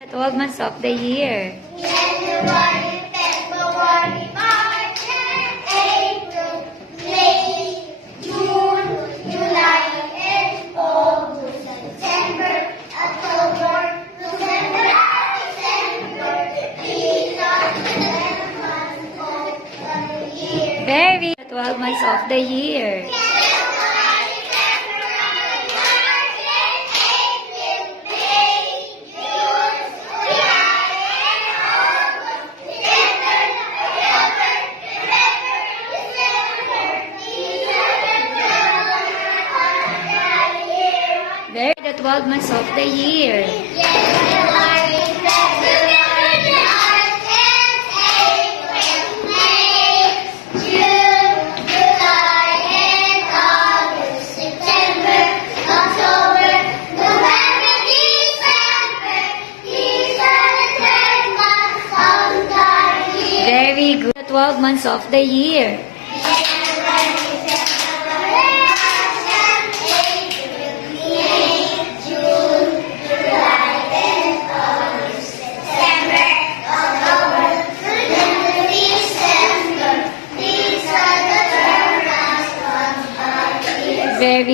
The 12 months of the year. January, February, March, April, May, June, July, and August, September, October, November, December. These are the 12 months of the year. Very. The 12 months of the year. January, February, March, April, May, June, July, and August, September, October, November, December. These are the 12 months of the year. Very. The 12 months of the year. January, February, March, April, May, June, July, and August, September, October, November, December. These are the 12 months of the year. Very good. The 12 months of the year. January, February, March, April, May, June, July, and August, September, October, November, December. These are the 12 months of the year. Very